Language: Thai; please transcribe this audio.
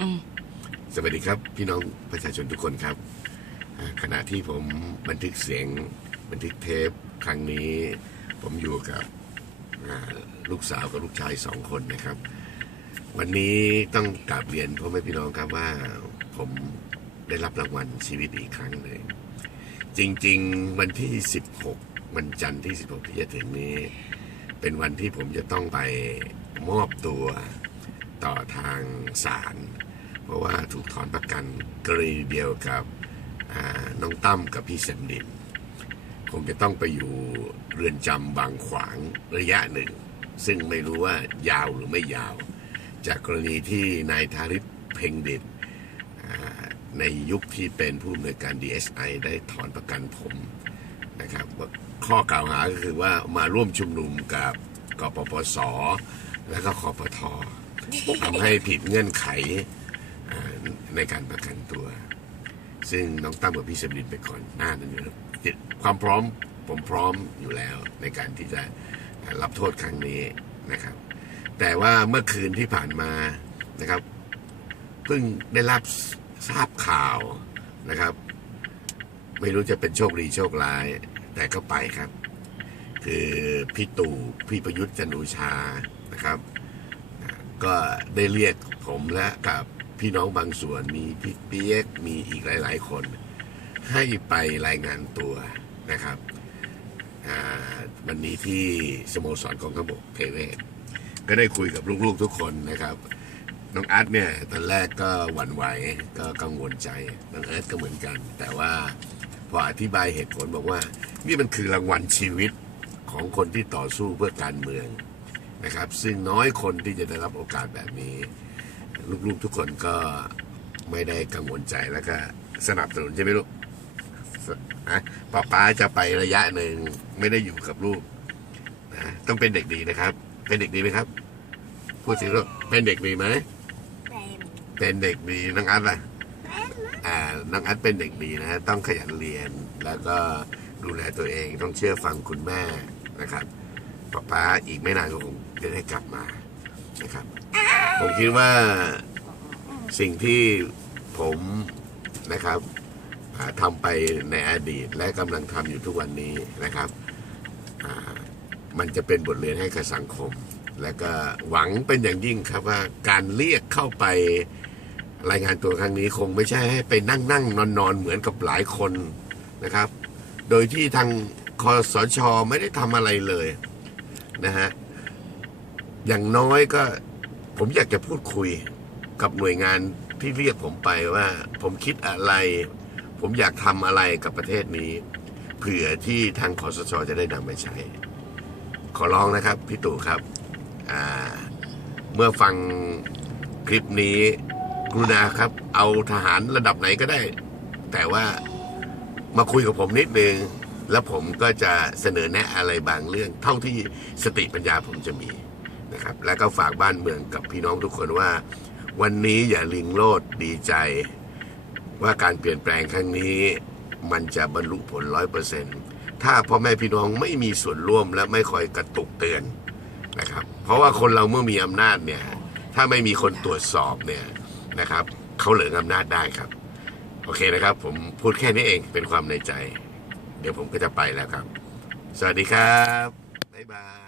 อืมสวัสดีครับ พี่น้องประชาชนทุกคนครับอ่าขณะที่ผมบันทึกเสียงบันทึกเทปครั้งนี้ ผมอยู่กับอ่าลูกสาวกับลูกชายสองคนนะครับ วันนี้ต้องกราบเรียนพ่อแม่พี่น้องครับว่าผมได้รับรางวัลชีวิตอีกครั้งหนึ่งจริง ๆ วันที่ 16 วันจันทร์ที่ 16 ที่จะถึงนี้ เป็นวันที่ผมจะต้องไปมอบตัว ต่อทางศาลเพราะว่าถูกถอนประกันกรณีเดียวกับน้องตั้มกับพี่แซมดินคงจะต้องไปอยู่เรือนจำบางขวางระยะหนึ่ง ซึ่งไม่รู้ว่ายาวหรือไม่ยาว จากกรณีที่นายธาริศเพ่งเด็ดในยุคที่เป็นผู้อำนวยการ DSI ได้ถอนประกันผมนะครับว่าข้อกล่าวหาก็คือว่ามาร่วมชุมนุมกับกปปส และก็คอปท ทำให้ผิดเงื่อนไขในการประกันตัว ซึ่งน้องตั้มกับพี่สมรินไปก่อนหน้านั้นอยู่แล้วความพร้อมผมพร้อมอยู่แล้วในการที่จะรับโทษครั้งนี้นะครับ แต่ว่าเมื่อคืนที่ผ่านมานะครับเพิ่งได้รับทราบข่าวนะครับ ไม่รู้จะเป็นโชคดีโชคร้าย แต่ก็ไปครับ คือพี่ตู่พี่ประยุทธ์จันโอชานะครับ ก็ได้เรียกผมและกับพี่น้องบางส่วนมีพี่เปียกมีอีกหลาย ๆ คน ให้ไปรายงานตัวนะครับวันนี้ที่สโมสรกองทัพบกเทเวศก็ได้คุยกับลูก ๆ ทุกคนนะครับน้องอาร์ตเนี่ยตอนแรกก็หวั่นไหวก็กังวลใจน้องเอิร์ธก็เหมือนกัน แต่ว่าพออธิบายเหตุผลบอกว่า นี่มันคือรางวัลชีวิตของคนที่ต่อสู้เพื่อการเมือง นะครับ ซึ่งน้อยคนที่จะได้รับโอกาสแบบนี้ ลูกๆทุกคนก็ไม่ได้กังวลใจแล้วก็สนับสนุนใช่ไหมลูกสอะป้าป้าจะไประยะหนึ่งไม่ได้อยู่กับลูกนะต้องเป็นเด็กดีนะครับ เป็นเด็กดีไหมครับ พูดสิลูกเป็นเด็กดีไหมเป็นเป็นเด็กดีน้องอัดล่ะอ่าน้องอัดเป็นเด็กดีนะต้องขยันเรียนแล้วก็ดูแลตัวเองต้องเชื่อฟังคุณแม่นะครับ ป้าป้าอีกไม่นานก็คงจะได้กลับมานะครับ ผมคิดว่าสิ่งที่ผมนะครับอ่าทำไปในอดีตและกำลังทำอยู่ทุกวันนี้นะครับ มันจะเป็นบทเรียนให้กับสังคม และก็หวังเป็นอย่างยิ่งครับว่าการเรียกเข้าไปรายงานตัวครั้งนี้คงไม่ใช่ให้ไปนั่งนั่งนอนนอนเหมือนกับหลายคนนะครับ โดยที่ทางคอสชไม่ได้ทำอะไรเลย นะฮะ อย่างน้อยก็ ผมอยากจะพูดคุยกับหน่วยงานที่เรียกผมไปว่า ผมคิดอะไร ผมอยากทำอะไรกับประเทศนี้ เผื่อที่ทางคอสชจะได้นำไปใช้ ขอร้องนะครับ พี่ตู่ครับ เมื่อฟังคลิปนี้กรุณาครับ เอาทหารระดับไหนก็ได้ แต่ว่ามาคุยกับผมนิดนึง แล้วผมก็จะเสนอแนะอะไรบางเรื่อง เท่าที่สติปัญญาผมจะมีนะครับ แล้วก็ฝากบ้านเมืองกับพี่น้องทุกคนว่า วันนี้อย่าลิงโลดดีใจ ว่าการเปลี่ยนแปลงครั้งนี้ มันจะบรรลุผลร้อยเปอร์เซ็นต์ถ้าพ่อแม่พี่น้องไม่มีส่วนร่วมและไม่คอยกระตุกเตือนนะครับ เพราะว่าคนเราเมื่อมีอำนาจเนี่ย ถ้าไม่มีคนตรวจสอบเนี่ยนะครับเขาเหลืออำนาจได้ครับ โอเคนะครับ ผมพูดแค่นี้เองเป็นความในใจ เดี๋ยวผมก็จะไปแล้วครับ สวัสดีครับ บ๊ายบาย